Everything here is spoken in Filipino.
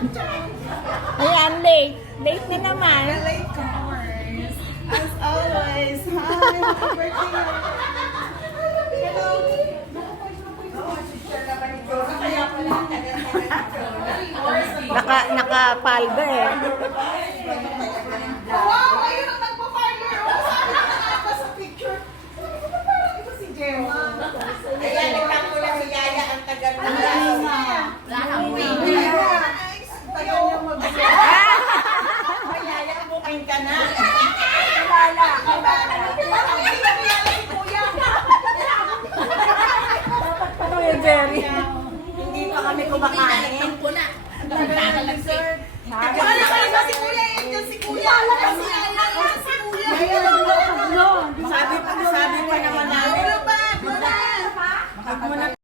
Ayan, late. Late na naman. Late comers. As always. Hi, happy birthday. Hello. Naka-palda eh. Wow, ayun ang nagpa-partner. Sabi na nga sa picture. Parang ito si Gemma. Ayan, nagtako lang si Yaya ang tagal na. Tagal niya mag-isa. Yaya, bukain ka na. Parang hindi na kilala si Kuya. Kuya Jerry. Hindi pa kami kumakain. Wala ka na si Kuya. Yan si Kuya. Si Yaya. Si Kuya. Sabi pa naman namin. Wala ba? Wala.